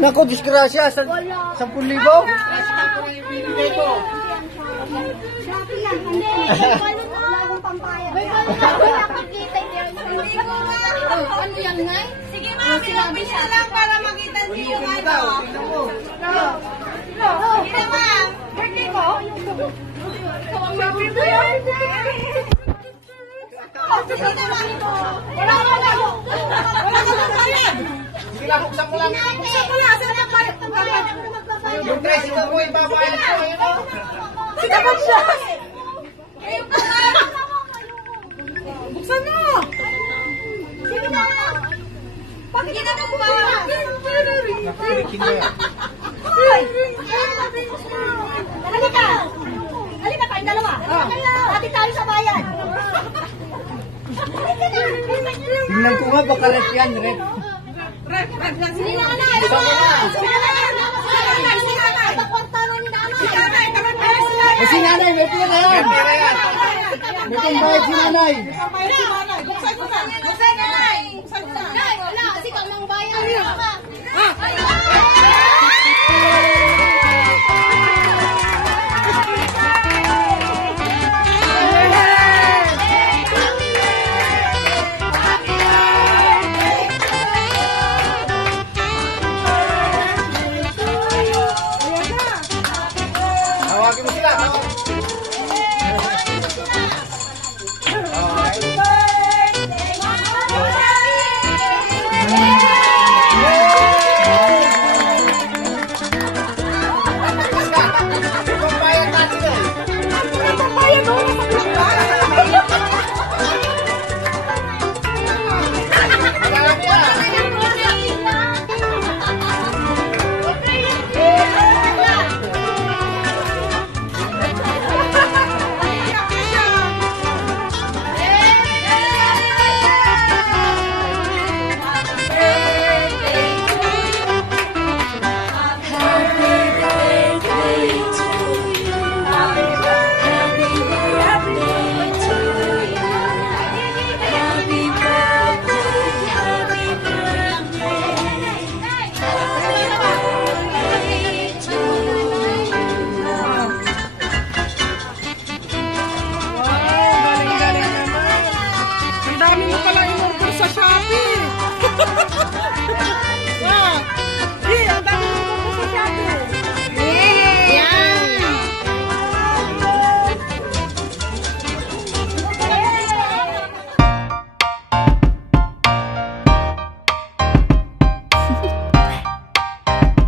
Naku, disgrasya. 10,000? Ano yan nga? Sige ma, sinabi siya lang para makita niyo yung ano. Sige ma, birthday ko? Ikaw ang birthday ko yan. Sige na mami ko. Wala ka lang. Wala ka lang bayad. Sige lang, buksan mo lang. Buksan mo lang. Saan ang bayad ng bayad? Yung price mo, ibabayad ko. Sige ba siya? Buksan mo. Sige na. Sige na mo ba? Nakarikin mo yan. Halika. Halika tayong dalawa. Dati tayo sa bayan. Tingnan ko nga, baka red yan, red. Sini nanay. Si nanay, may pira yan. May pambayad si nanay. Buksan mo na. Buksan na. Buksan mo na. Wala, kasi kamang bayan. Tawagin mo sila.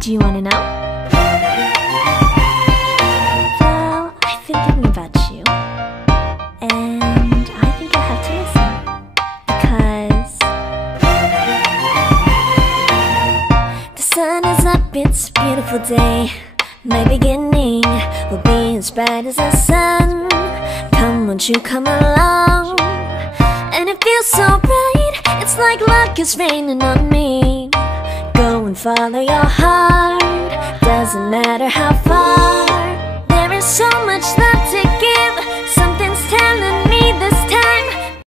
Do you want to know? Well, I've been thinking about you, and I think you'll have to listen, because the sun is up, it's a beautiful day. My beginning will be as bright as the sun. Come, won't you come along? And it feels so bright, it's like luck is raining on me. Go and follow your heart, doesn't matter how far. There is so much love to give, something's telling me this